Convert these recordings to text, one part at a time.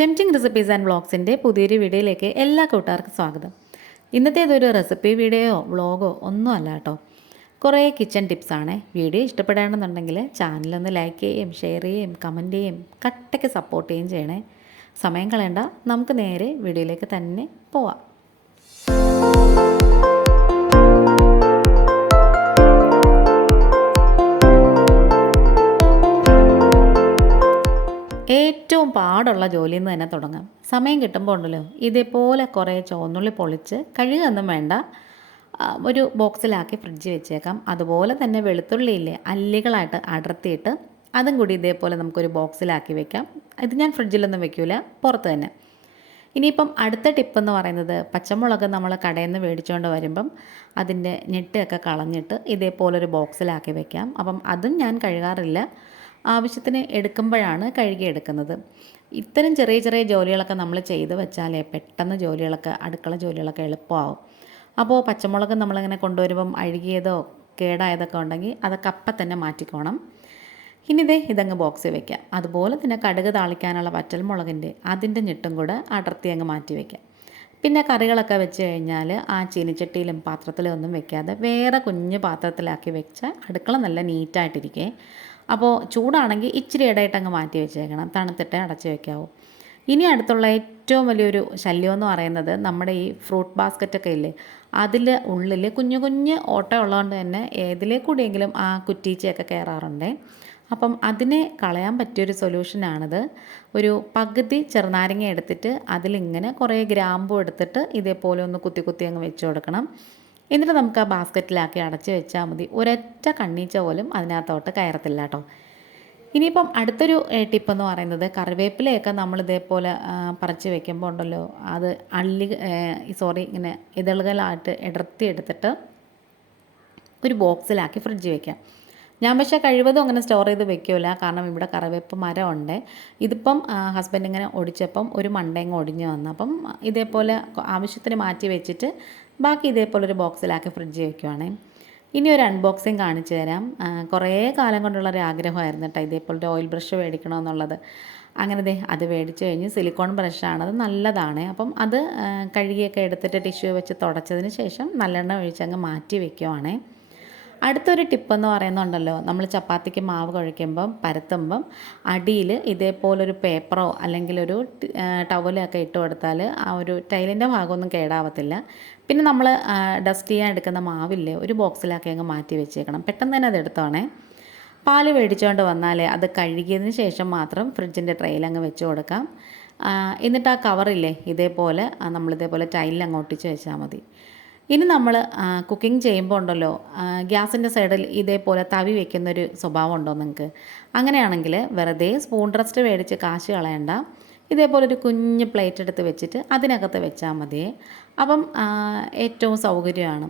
Tempting recipes and വ്ളോഗ്സിന്റെ പുതിയൊരു വീഡിയോയിലേക്ക് എല്ലാ കൂട്ടുകാർക്കും സ്വാഗതം. ഇന്നത്തെ ഇതൊരു റെസിപ്പി വീഡിയോയോ വ്ളോഗോ ഒന്നും അല്ല കേട്ടോ. കുറേ കിച്ചൺ ടിപ്സാണ് വീഡിയോ ഇഷ്ടപ്പെടുകയാണെന്നുണ്ടെങ്കിൽ ചാനലൊന്ന് ലൈക്ക് ചെയ്യുകയും ഷെയർ ചെയ്യുകയും കമന്റ് ചെയ്യുകയും കട്ടയ്ക്ക് സപ്പോർട്ട് ചെയ്യുകയും ചെയ്യണേ. സമയം കളയണ്ട. നമുക്ക് നേരെ വീഡിയോയിലേക്ക് തന്നെ പോവാം. ഏറ്റവും പാടുള്ള ജോലിയിൽ നിന്ന് തന്നെ തുടങ്ങാം. സമയം കിട്ടുമ്പോൾ ഉണ്ടല്ലോ ഇതേപോലെ കുറേ ചോന്നുള്ളി പൊളിച്ച് കഴുകൊന്നും വേണ്ട. ഒരു ബോക്സിലാക്കി ഫ്രിഡ്ജ് വെച്ചേക്കാം. അതുപോലെ തന്നെ വെളുത്തുള്ളിയില്ലേ അല്ലികളായിട്ട് അടർത്തിയിട്ട് അതും കൂടി ഇതേപോലെ നമുക്കൊരു ബോക്സിലാക്കി വെക്കാം. ഇത് ഞാൻ ഫ്രിഡ്ജിലൊന്നും വെക്കില്ല പുറത്ത് തന്നെ. ഇനിയിപ്പം അടുത്ത ടിപ്പ് എന്ന് പറയുന്നത് പച്ചമുളക് നമ്മൾ കടയിൽ നിന്ന് മേടിച്ചുകൊണ്ട് വരുമ്പം അതിന്റെ ഞെട്ടൊക്കെ കളഞ്ഞിട്ട് ഇതേപോലൊരു ബോക്സിലാക്കി വെക്കാം. അപ്പം അതും ഞാൻ കഴുകാറില്ല. ആവശ്യത്തിന് എടുക്കുമ്പോഴാണ് കഴുകി എടുക്കുന്നത്. ഇത്തരം ചെറിയ ചെറിയ ജോലികളൊക്കെ നമ്മൾ ചെയ്ത് വെച്ചാലേ പെട്ടെന്ന് ജോലികളൊക്കെ അടുക്കള ജോലികളൊക്കെ എളുപ്പമാവും. അപ്പോൾ പച്ചമുളക് നമ്മളിങ്ങനെ കൊണ്ടുവരുമ്പം അഴുകിയതോ കേടായതൊക്കെ ഉണ്ടെങ്കിൽ അതൊക്കെ അപ്പം തന്നെ മാറ്റിക്കോണം. ഇനി ദേ ഇതങ്ങ് ബോക്സിൽ വെക്കാം അതുപോലെ തന്നെ കടുക് താളിക്കാനുള്ള വറ്റൽമുളകിന്റെ അതിന്റെ ഞെട്ടും കൂടെ അടർത്തി അങ്ങ് മാറ്റി വെക്കാം പിന്നെ കറികളൊക്കെ വെച്ച് കഴിഞ്ഞാൽ ആ ചീനിച്ചട്ടിയിലും പാത്രത്തിലും ഒന്നും വെക്കാതെ വേറെ കുഞ്ഞു പാത്രത്തിലാക്കി വെച്ച അടുക്കള നല്ല നീറ്റായിട്ടിരിക്കേ. അപ്പോൾ ചൂടാണെങ്കിൽ ഇച്ചിരി ഇടയിട്ട് അങ്ങ് മാറ്റി വെച്ചേക്കണം. തണുത്തിട്ടേ അടച്ചു വെക്കാവൂ. ഇനി അടുത്തുള്ള ഏറ്റവും വലിയൊരു ശല്യം എന്ന് പറയുന്നത് നമ്മുടെ ഈ ഫ്രൂട്ട് ബാസ്ക്കറ്റൊക്കെ ഇല്ലേ? അതിൽ ഉള്ളിൽ കുഞ്ഞു കുഞ്ഞ് ഓട്ട ഉള്ളതുകൊണ്ട് തന്നെ ഏതിലേ കൂടിയെങ്കിലും ആ കുറ്റീച്ചയൊക്കെ കയറാറുണ്ടേ. അപ്പം അതിനെ കളയാൻ പറ്റിയൊരു സൊല്യൂഷനാണിത് ഒരു പകുതി ചെറുനാരങ്ങ എടുത്തിട്ട് അതിലിങ്ങനെ കുറേ ഗ്രാമ്പു എടുത്തിട്ട് ഇതേപോലെ ഒന്ന് കുത്തി കുത്തി അങ്ങ് വെച്ച് കൊടുക്കണം. എന്നിട്ട് നമുക്ക് ആ ബാസ്ക്കറ്റിലാക്കി അടച്ച് വെച്ചാൽ മതി. ഒരൊറ്റ കണ്ണീച്ച പോലും അതിനകത്തോട്ട് കയറത്തില്ല കേട്ടോ ഇനിയിപ്പം അടുത്തൊരു ടിപ്പെന്ന് പറയുന്നത് കറിവേപ്പിലയൊക്കെ നമ്മൾ ഇതേപോലെ പറിച്ച് വെക്കുമ്പോൾ ഉണ്ടല്ലോ അത് അള്ളി സോറി ഇങ്ങനെ ഇതളുകളായിട്ട് ഇടർത്തി എടുത്തിട്ട് ഒരു ബോക്സിലാക്കി ഫ്രിഡ്ജ് വെക്കാം. ഞാൻ പക്ഷേ കഴിവതും അങ്ങനെ സ്റ്റോർ ചെയ്ത് വെക്കില്ല കാരണം ഇവിടെ കറിവേപ്പ് മരം ഉണ്ട് ഇതിപ്പം ഹസ്ബൻഡ് ഇങ്ങനെ ഒടിച്ചപ്പം ഒരു മണ്ടേങ്ങ ഒടിഞ്ഞു വന്നു. അപ്പം ഇതേപോലെ ആവശ്യത്തിന് മാറ്റി വെച്ചിട്ട് ബാക്കി ഇതേപോലൊരു ബോക്സിലാക്കി ഫ്രിഡ്ജ് വെക്കുവാണേ. ഇനി ഒരു അൺബോക്സിങ് കാണിച്ചു തരാം. കുറേ കാലം കൊണ്ടുള്ള ഒരു ആഗ്രഹമായിരുന്നു കേട്ടോ ഇതേപോലൊരു ഓയിൽ ബ്രഷ് മേടിക്കണമെന്നുള്ളത്. അങ്ങനെ ദേ അത് മേടിച്ചു കഴിഞ്ഞ് സിലിക്കോൺ ബ്രഷാണ് അത് നല്ലതാണ്. അപ്പം അത് കഴുകിയൊക്കെ എടുത്തിട്ട് ടിഷ്യൂ വെച്ച് തുടച്ചതിന് ശേഷം നല്ലെണ്ണ ഒഴിച്ചങ്ങ് മാറ്റി വെക്കുവാണേ. അടുത്തൊരു ടിപ്പെന്ന് പറയുന്നുണ്ടല്ലോ. നമ്മൾ ചപ്പാത്തിക്ക് മാവ് കുഴയ്ക്കുമ്പം പരത്തുമ്പം അടിയിൽ ഇതേപോലൊരു പേപ്പറോ അല്ലെങ്കിൽ ഒരു ടവലൊക്കെ ഇട്ട് കൊടുത്താൽ ആ ഒരു ടൈലിന്റെ ഭാഗമൊന്നും കേടാവത്തില്ല. പിന്നെ നമ്മൾ ഡസ്റ്റ് ചെയ്യാൻ എടുക്കുന്ന മാവില്ലേ ഒരു ബോക്സിലാക്കി അങ്ങ് മാറ്റി വെച്ചേക്കണം. പെട്ടെന്ന് തന്നെ അത് എടുത്തോണേ. പാൽ മേടിച്ചുകൊണ്ട് വന്നാൽ അത് കഴുകിയതിന് ശേഷം മാത്രം ഫ്രിഡ്ജിന്റെ ട്രെയിൽ അങ്ങ് വെച്ച് കൊടുക്കാം. എന്നിട്ട് ആ കവറില്ലേ ഇതേപോലെ നമ്മളിതേപോലെ ടൈലിൽ അങ്ങ് ഒട്ടിച്ച് വെച്ചാൽ മതി. ഇനി നമ്മൾ കുക്കിംഗ് ചെയ്യുമ്പോൾ ഉണ്ടല്ലോ ഗ്യാസിന്റെ സൈഡിൽ ഇതേപോലെ തവി വെക്കുന്നൊരു സ്വഭാവം ഉണ്ടോ നിങ്ങൾക്ക് അങ്ങനെയാണെങ്കിൽ വെറുതെ സ്പൂൺ റെസ്റ്റ് മേടിച്ച് കാശ് കളയണ്ട. ഇതേപോലെ ഒരു കുഞ്ഞ് പ്ലേറ്റ് എടുത്ത് വെച്ചിട്ട് അതിനകത്ത് വെച്ചാൽ മതിയേ അപ്പം ഏറ്റവും സൗകര്യമാണ്.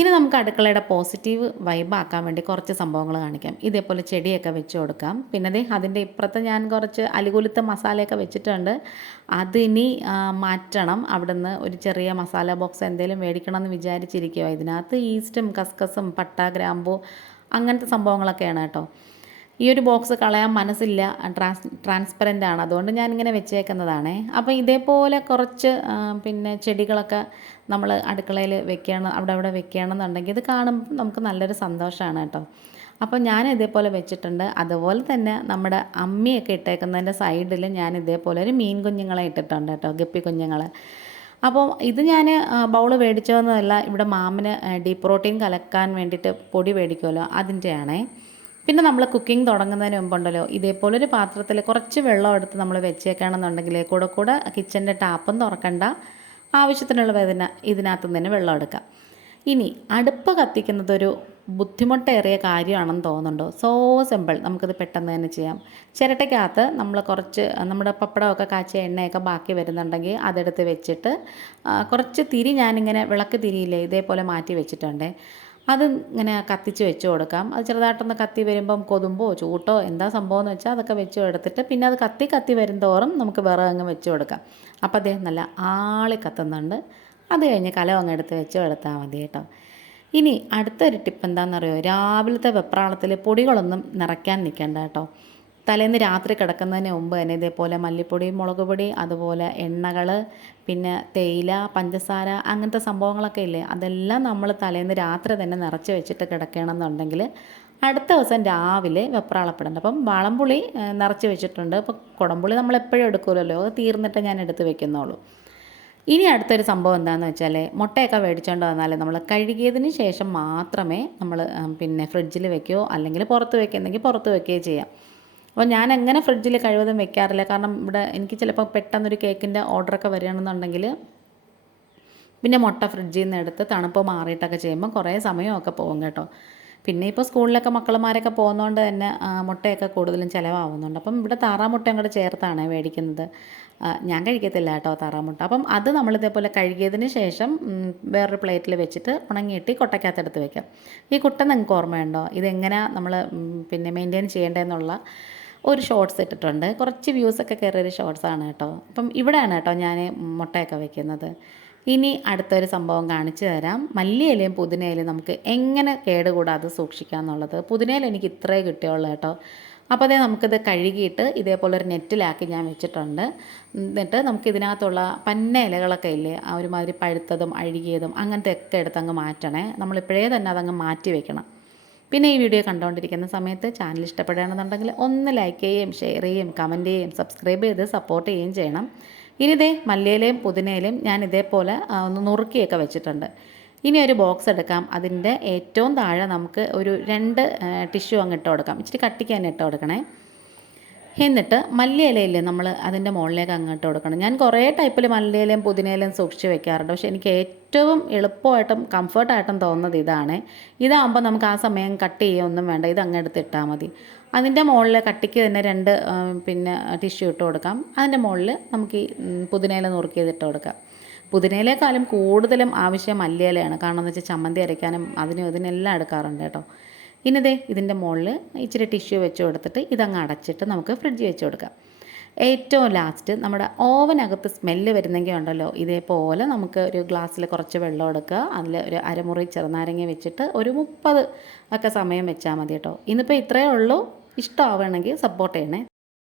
ഇനി നമുക്ക് അടുക്കളയുടെ പോസിറ്റീവ് വൈബ് ആക്കാൻ വേണ്ടി കുറച്ച് സംഭവങ്ങൾ കാണിക്കാം. ഇതേപോലെ ചെടിയൊക്കെ വെച്ച് കൊടുക്കാം. പിന്നെ ദേ അതിന്റെ ഇപ്പുറത്ത് ഞാൻ കുറച്ച് അലികുലുത്ത മസാലയൊക്കെ വെച്ചിട്ടുണ്ട്. അതിനി മാറ്റണം. അവിടുന്ന് ഒരു ചെറിയ മസാല ബോക്സ് എന്തെങ്കിലും മേടിക്കണം എന്ന് വിചാരിച്ചിരിക്കുമോ ഇതിനകത്ത് ഈസ്റ്റും കസ്കസും പട്ട ഗ്രാമ്പു അങ്ങനത്തെ സംഭവങ്ങളൊക്കെയാണ് കേട്ടോ. ഈ ഒരു ബോക്സ് കളയാൻ മനസ്സില്ല ട്രാൻസ് ട്രാൻസ്പെറന്റ് ആണ്. അതുകൊണ്ട് ഞാനിങ്ങനെ വെച്ചേക്കുന്നതാണ്. അപ്പോൾ ഇതേപോലെ കുറച്ച് പിന്നെ ചെടികളൊക്കെ നമ്മൾ അടുക്കളയിൽ വെക്കണം അവിടെ അവിടെ വെക്കണമെന്നുണ്ടെങ്കിൽ ഇത് കാണുമ്പോൾ നമുക്ക് നല്ലൊരു സന്തോഷമാണ് കേട്ടോ. അപ്പോൾ ഞാൻ ഇതേപോലെ വെച്ചിട്ടുണ്ട്. അതുപോലെ തന്നെ നമ്മുടെ അമ്മിയൊക്കെ ഇട്ടേക്കുന്നതിന്റെ സൈഡിൽ ഞാൻ ഇതേപോലെ ഒരു മീൻ കുഞ്ഞുങ്ങളെ ഇട്ടിട്ടുണ്ട് കേട്ടോ ഗപ്പി കുഞ്ഞുങ്ങളെ. അപ്പോൾ ഇത് ഞാൻ ബൗൾ മേടിച്ചതെന്നല്ല ഇവിടെ മാമിന് ഡീപ്രോട്ടീൻ പ്രോട്ടീൻ കലക്കാൻ വേണ്ടിയിട്ട് പൊടി മേടിക്കുമല്ലോ അതിന്റെയാണേ. പിന്നെ നമ്മൾ കുക്കിംഗ് തുടങ്ങുന്നതിന് മുമ്പുണ്ടല്ലോ ഇതേപോലെ ഒരു പാത്രത്തിൽ കുറച്ച് വെള്ളം എടുത്ത് നമ്മൾ വെച്ചേക്കുകയാണെന്നുണ്ടെങ്കിൽ കൂടെ കൂടെ കിച്ചന്റെ ടാപ്പും തുറക്കണ്ട. ആവശ്യത്തിനുള്ള വേദന ഇതിനകത്ത് തന്നെ വെള്ളം എടുക്കാം. ഇനി അടുപ്പ് കത്തിക്കുന്നതൊരു ബുദ്ധിമുട്ടേറിയ കാര്യമാണെന്ന് തോന്നുന്നുണ്ടോ? സോ സിമ്പിൾ നമുക്കിത് പെട്ടെന്ന് തന്നെ ചെയ്യാം. ചിരട്ടയ്ക്കകത്ത് നമ്മൾ കുറച്ച് നമ്മുടെ പപ്പടമൊക്കെ കാച്ചിയ എണ്ണയൊക്കെ ബാക്കി വരുന്നുണ്ടെങ്കിൽ അതെടുത്ത് വെച്ചിട്ട് കുറച്ച് തിരി ഞാനിങ്ങനെ വിളക്ക് തിരിയില്ലേ ഇതേപോലെ മാറ്റി വെച്ചിട്ടുണ്ടേ. അത് ഇങ്ങനെ കത്തിച്ച് വെച്ച് കൊടുക്കാം. അത് ചെറുതായിട്ടൊന്ന് കത്തി വരുമ്പം കൊതുമ്പോ ചൂട്ടോ എന്താ സംഭവം എന്ന് വെച്ചാൽ അതൊക്കെ വെച്ച് എടുത്തിട്ട് പിന്നെ അത് കത്തി കത്തി വരും തോറും നമുക്ക് വേറെ അങ്ങ് വെച്ച് കൊടുക്കാം. അപ്പോൾ അദ്ദേഹം നല്ല ആളി കത്തുന്നുണ്ട്. അത് കഴിഞ്ഞ് കലം അങ്ങ് എടുത്ത് വെച്ച് എടുത്താൽ മതി കേട്ടോ. ഇനി അടുത്തൊരു ടിപ്പ് എന്താണെന്നറിയോ രാവിലത്തെ വെപ്രാളത്തിൽ പൊടികളൊന്നും നിറയ്ക്കാൻ നിൽക്കണ്ട കേട്ടോ. തലേന്ന് രാത്രി കിടക്കുന്നതിന് മുമ്പ് തന്നെ ഇതേപോലെ മല്ലിപ്പൊടി മുളക് പൊടി അതുപോലെ എണ്ണകൾ പിന്നെ തേയില പഞ്ചസാര അങ്ങനത്തെ സംഭവങ്ങളൊക്കെ ഇല്ലേ? അതെല്ലാം നമ്മൾ തലേന്ന് രാത്രി തന്നെ നിറച്ച് വെച്ചിട്ട് കിടക്കണമെന്നുണ്ടെങ്കിൽ അടുത്ത ദിവസം രാവിലെ വെപ്രാളപ്പെടേണ്ട. അപ്പം വാളംപുളി പുളി നിറച്ച് വെച്ചിട്ടുണ്ട്. അപ്പോൾ കുടംപുളി നമ്മൾ എപ്പോഴും എടുക്കുമല്ലോ അത് തീർന്നിട്ട് ഞാൻ എടുത്ത് വെക്കുന്നുള്ളൂ ഇനി അടുത്തൊരു സംഭവം എന്താണെന്ന് വെച്ചാൽ മുട്ടയൊക്കെ മേടിച്ചുകൊണ്ട് വന്നാൽ നമ്മൾ കഴുകിയതിന് ശേഷം മാത്രമേ നമ്മൾ പിന്നെ ഫ്രിഡ്ജിൽ വെക്കുകയോ അല്ലെങ്കിൽ പുറത്ത് വെക്കുന്നെങ്കിൽ പുറത്ത് വെക്കുകയോ ചെയ്യാം. അപ്പോൾ ഞാൻ അങ്ങനെ ഫ്രിഡ്ജിൽ കഴിവതും വെക്കാറില്ല. കാരണം ഇവിടെ എനിക്ക് ചിലപ്പോൾ പെട്ടെന്നൊരു കേക്കിന്റെ ഓർഡറൊക്കെ വരികയാണെന്നുണ്ടെങ്കിൽ പിന്നെ മുട്ട ഫ്രിഡ്ജിൽ നിന്ന് എടുത്ത് തണുപ്പ് മാറിയിട്ടൊക്കെ ചെയ്യുമ്പോൾ കുറേ സമയമൊക്കെ പോകും കേട്ടോ. പിന്നെ ഇപ്പോൾ സ്കൂളിലൊക്കെ മക്കളുമാരൊക്കെ പോകുന്നതുകൊണ്ട് തന്നെ മുട്ടയൊക്കെ കൂടുതലും ചിലവാകുന്നുണ്ട് അപ്പം ഇവിടെ താറാമുട്ട അങ്ങോട്ട് ചേർത്താണ് മേടിക്കുന്നത്. ഞാൻ കഴിക്കത്തില്ല കേട്ടോ താറാമുട്ട. അപ്പം അത് നമ്മൾ ഇതേപോലെ കഴുകിയതിന് ശേഷം വേറൊരു പ്ലേറ്റിൽ വെച്ചിട്ട് ഉണങ്ങിയിട്ട് കൊട്ടയ്ക്കകത്തെടുത്ത് വെക്കാം. ഈ കുട്ട നിങ്ങൾക്ക് ഓർമ്മയുണ്ടോ? ഇതെങ്ങനെയാണ് നമ്മൾ പിന്നെ മെയിന്റെയിൻ ചെയ്യേണ്ടതെന്നുള്ള ഒരു ഷോർട്സ് ഇട്ടിട്ടുണ്ട്. കുറച്ച് വ്യൂസൊക്കെ കയറിയൊരു ഷോർട്സാണ് കേട്ടോ. അപ്പം ഇവിടെയാണ് കേട്ടോ ഞാൻ മുട്ടയൊക്കെ വെക്കുന്നത്. ഇനി അടുത്തൊരു സംഭവം കാണിച്ചു തരാം. മല്ലിയിലയും പുതിനയിലയും നമുക്ക് എങ്ങനെ കേടുകൂടാതെ സൂക്ഷിക്കാം എന്നുള്ളത്. പുതിനയില എനിക്ക് ഇത്രേ കിട്ടിയുള്ളൂ കേട്ടോ. അപ്പോൾ അതേ നമുക്കിത് കഴുകിയിട്ട് ഇതേപോലെ ഒരു നെറ്റിലാക്കി ഞാൻ വെച്ചിട്ടുണ്ട്. എന്നിട്ട് നമുക്ക് ഇതിനകത്തുള്ള പന്ന ഇലകളൊക്കെ ഇല്ലേ ആ ഒരുമാതിരി പഴുത്തതും അഴുകിയതും അങ്ങനത്തെ ഒക്കെ എടുത്ത് അങ്ങ് മാറ്റണേ നമ്മളിപ്പോഴേ തന്നെ അതങ്ങ് മാറ്റി വെക്കണം. പിന്നെ ഈ വീഡിയോ കണ്ടുകൊണ്ടിരിക്കുന്ന സമയത്ത് ചാനൽ ഇഷ്ടപ്പെടുകയാണെന്നുണ്ടെങ്കിൽ ഒന്ന് ലൈക്ക് ചെയ്യുകയും ഷെയർ ചെയ്യുകയും കമന്റ് ചെയ്യുകയും സബ്സ്ക്രൈബ് ചെയ്ത് സപ്പോർട്ട് ചെയ്യുകയും ചെയ്യണം. ഇനി ഇതേ മല്ലിയിലയും പുതിനയിലയും ഞാൻ ഇതേപോലെ ഒന്ന് നുറുക്കിയൊക്കെ വെച്ചിട്ടുണ്ട്. ഇനി ഒരു ബോക്സ് എടുക്കാം. അതിന്റെ ഏറ്റവും താഴെ നമുക്ക് ഒരു രണ്ട് ടിഷ്യൂ അങ്ങ് ഇട്ട് കൊടുക്കാം. ഇച്ചിരി കട്ടിക്ക് തന്നെ ഇട്ട് കൊടുക്കണേ. എന്നിട്ട് മല്ലിയിലയില്ലേ നമ്മൾ അതിന്റെ മുകളിലേക്ക് അങ്ങോട്ട് കൊടുക്കണം. ഞാൻ കുറേ ടൈപ്പിൽ മല്ലിയിലയും പുതിനയിലയും സൂക്ഷിച്ച് വെക്കാറുണ്ട്. പക്ഷേ എനിക്ക് ഏറ്റവും എളുപ്പമായിട്ടും കംഫർട്ടായിട്ടും തോന്നുന്നത് ഇതാണ്. ഇതാകുമ്പോൾ നമുക്ക് ആ സമയം കട്ട് ചെയ്യുകയൊന്നും വേണ്ട. ഇത് അങ്ങ് എടുത്ത് ഇട്ടാൽ മതി. അതിന്റെ മുകളിൽ കട്ടിക്ക് തന്നെ രണ്ട് പിന്നെ ടിഷ്യൂ ഇട്ട് കൊടുക്കാം. അതിന്റെ മുകളിൽ നമുക്ക് ഈ പുതിനയില നുറുക്കിയത് ഇട്ട് കൊടുക്കാം. പുതിനയിലേക്കാളും കൂടുതലും ആവശ്യം മല്ലിയിലയാണ്. കാരണം എന്ന് വെച്ചാൽ ചമ്മന്തി അരയ്ക്കാനും അതിനും ഇതിനെല്ലാം എടുക്കാറുണ്ട് കേട്ടോ. ഇനി ദേ ഇതിന്റെ മുകളിൽ ഇച്ചിരി ടിഷ്യൂ വെച്ച് കൊടുത്തിട്ട് ഇതങ്ങ് അടച്ചിട്ട് നമുക്ക് ഫ്രിഡ്ജിൽ വെച്ച് കൊടുക്കാം. ഏറ്റവും ലാസ്റ്റ് നമ്മുടെ ഓവനകത്ത് സ്മെല്ല് വരുന്നെങ്കിൽ ഉണ്ടല്ലോ ഇതേപോലെ നമുക്ക് ഒരു ഗ്ലാസ്സിൽ കുറച്ച് വെള്ളം എടുക്കുക അതിൽ ഒരു അരമുറി ചെറുനാരങ്ങ വെച്ചിട്ട് ഒരു മുപ്പത് ഒക്കെ സമയം വെച്ചാൽ മതി കേട്ടോ. ഇന്നിപ്പോൾ ഇത്രയേ ഉള്ളൂ. ഇഷ്ടമാവണമെങ്കിൽ സപ്പോർട്ട് ചെയ്യണേ.